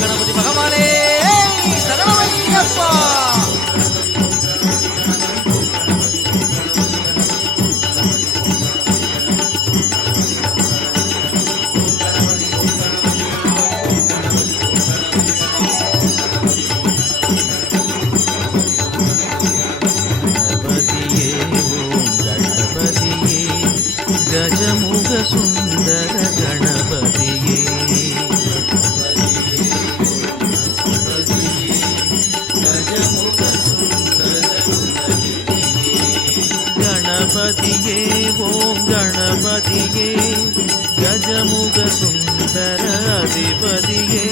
ಗಣಪತಿ ಭಗವಾನೇ ಶರಣಮಯ್ಯಪ್ಪ. ಗಣಪತಿಯೇ ಓಂ ಗಣಪತಿಯೇ ಗಜಮುಖ ಸುಂದರ ಗಣಪತಿಯೇ ಗಣಪತಿಯೇ ಓಂ ಗಣಪತಿಯೇ ಗಜಮುಖ ಸುಂದರ ಅಧಿಪತಿಯೇ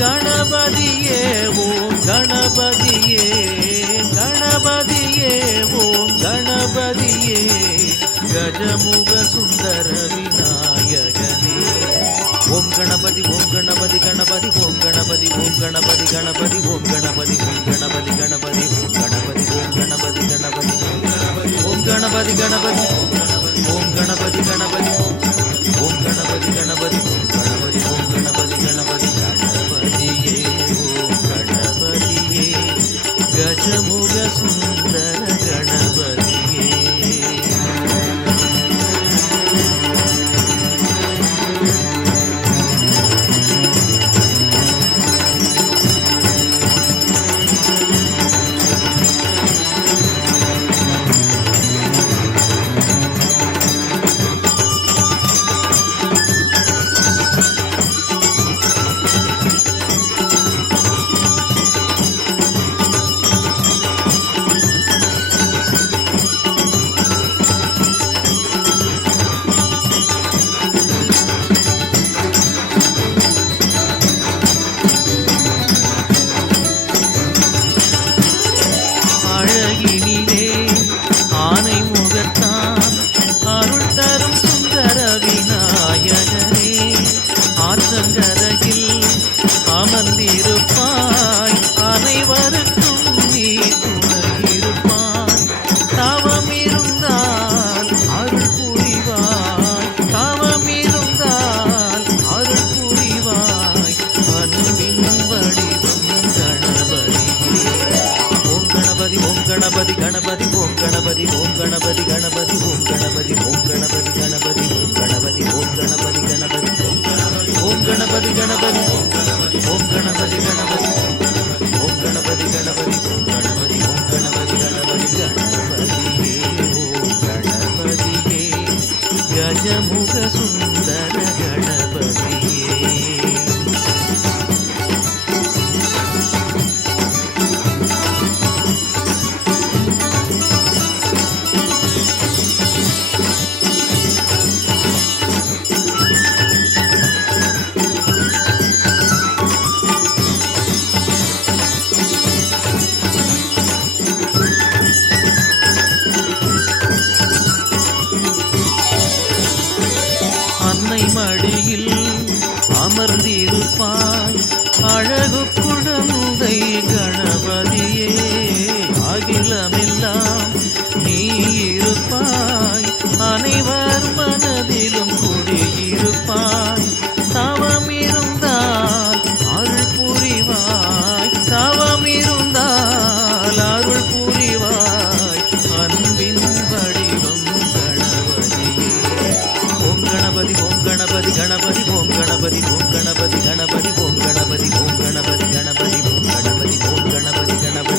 ಗಣಪತಿಯೇ ಓಂ ಗಣಪತಿಯೇ ಗಣಪತಿಯೇ ಓಂ ಗಣಪತಿಯೇ ಗಜಮುಖ ಸುಂದರ ವಿನಾಯಕನೇ. ಓಂ ಗಣಪತಿ ಓಂ ಗಣಪತಿ ಗಣಪತಿ ಓಂ ಗಣಪತಿ ಓಂ ಗಣಪತಿ ಗಣಪತಿ ಓಂ ಗಣಪತಿ ಓಂ ಗಣಪತಿ ಗಣಪತಿ ಓಂ ಗಣಪತಿ ಓಂ ಗಣಪತಿ ಗಣಪತಿ ಓಂ ಗಣಪತಿ ಗಣಪತಿ ಓಂ ಗಣಪತಿ ಗಣಪತಿ ಓಂ ಗಣಪತಿ ಗಣಪತಿ ಓಂ ಗಣಪತಿ ಓಂ ಗಣಪತಿ ಗಣಪತಿ ಗಣಪತಿಯೇ ಓಂ ಗಣಪತಿಯೇ ಗಜಮುಖ ಸುಂದರ ಗಣಪತಿಯೇ. அழகினிலே ஆனை முகத்தான் அருள் தரும் சுந்தர விநாயகனே. ஆற்றங்கரையில் அமர்ந்திருப்பாய் அனைவருக்கும் நீ துணையிருப்பாய். தவம் இருந்தால் அருள் புரிவாய் தவம் இருந்தால் அருள் புரிவாய். அன்பின் வடிவம் கணபதியே. ஓம் கணபதி ஓம் கணபதி கணபதி ஓம் கணபதி ஓம் கணபதி கணபதி ஓம் கணபதி ஓம் கணபதி கணபதி ஓம் கணபதி ஓம் கணபதி கணபதி ஓம் கணபதி கணபதி ஓம் கணபதி கணபதி ஓம் கணபதி கணபதி ஓம் கணபதி ஓம் கணபதி கணபதி கணபதியே ஓம் கணபதியே கஜமுக சுந்தர கணபதியே. அன்னை மடியில் அமர்ந்திருப்பாய் அழகு குழந்தை கணபதியே. அகிலமெல்லாம் நீ இருப்பாய் அனைவர் மனதிலும் குடியிருப்பாய். தவம் இருந்தால் அருள் புரிவாய் தவம் இருந்தால் அருள் புரிவாய். அன்பின் வடிவம் கணபதியே. ஓம் கணபதி ஓம் கணபதி கணபதி ஓம் கணபதி ஓம் கணபதி கணபதி ஓம் கணபதி ஓம் கணபதி கணபதி ஓம் கணபதி ஓம் கணபதி கணபதி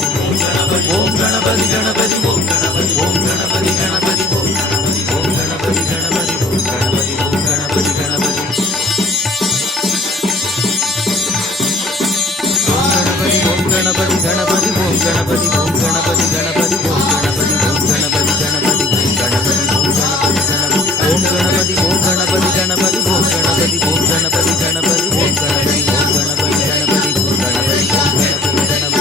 ஓம் கணபதி கணபதி ஓம் கணபதி ஓம் கணபதி கணபதி ஓம் கணபதி கணபதி ஓம் கணபதி ஓம் கணபதி கணபதி ஓம் கணபதி கணபதி ஓம் கணபதி ஓம் கணபதி கணபதி ஓம் கணபதி ஓம் கணபதி கணபதி ஓம் கணபதி ஓம் கணபதி கணபதி கணபதி கணபதி ஓம் கணபதி ஓம் கணபதி கணபதி ஓம் கணபதி ஓம் கணபதி கணபதி